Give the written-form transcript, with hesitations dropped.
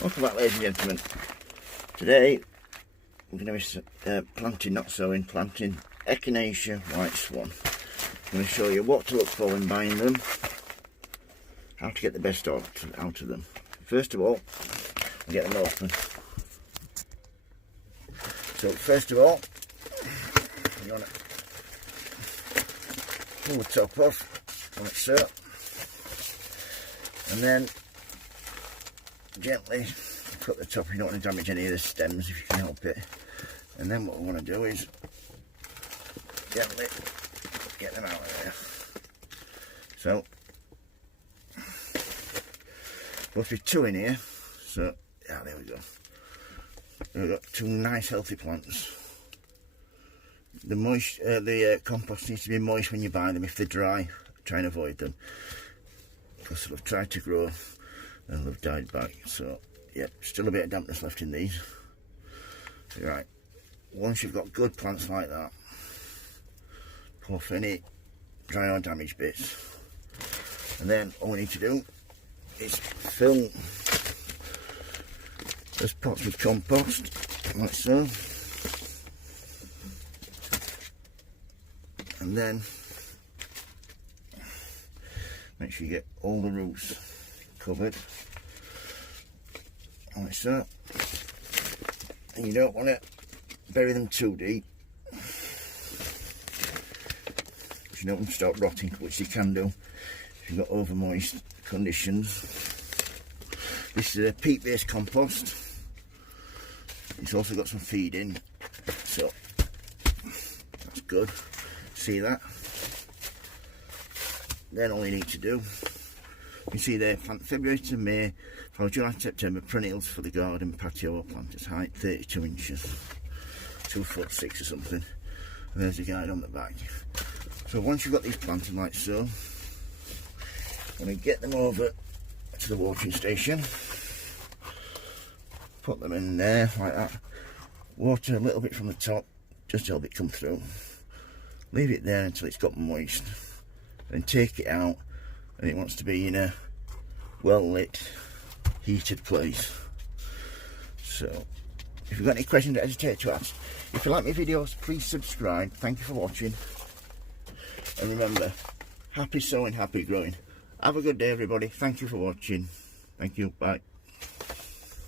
Welcome back, ladies and gentlemen. Today we're going to be planting, not sowing, planting Echinacea white swan. I'm going to show you what to look for when buying them, how to get the best out of them. First of all, I'll get them open. So first of all, you want to pull the top off, like so, and then gently cut the top. You don't want to damage any of the stems if you can help it. And then what we want to do is gently get them out of there. So supposed to be two in here, so yeah, there we go. We've got two nice healthy plants. The compost needs to be moist when you buy them. If they're dry, try and avoid them, because they'll have tried to grow and they've died back. So yeah, still a bit of dampness left in these. Right, once you've got good plants like that, pull off any dry or damaged bits, and then all we need to do is fill those pots with compost, like so, and then make sure you get all the roots covered, like so. And you don't want to bury them too deep, because you don't want them to start rotting, which you can do if you've got over moist conditions. This is a peat based compost. It's also got some feed in, so that's good. See that? Then all you need to do, you see there, plant February to May, follow July to September, perennials for the garden, patio or planters, height 32 inches, 2'6" or something. And there's a guide on the back. So once you've got these planted like so, I'm going to get them over to the watering station, put them in there like that, water a little bit from the top, just to help it come through, leave it there until it's got moist, then take it out, and it wants to be in a well lit, heated place. So if you've got any questions, don't hesitate to ask. If you like my videos, please subscribe. Thank you for watching, and remember, happy sowing, happy growing. Have a good day, everybody. Thank you for watching. Thank you. Bye.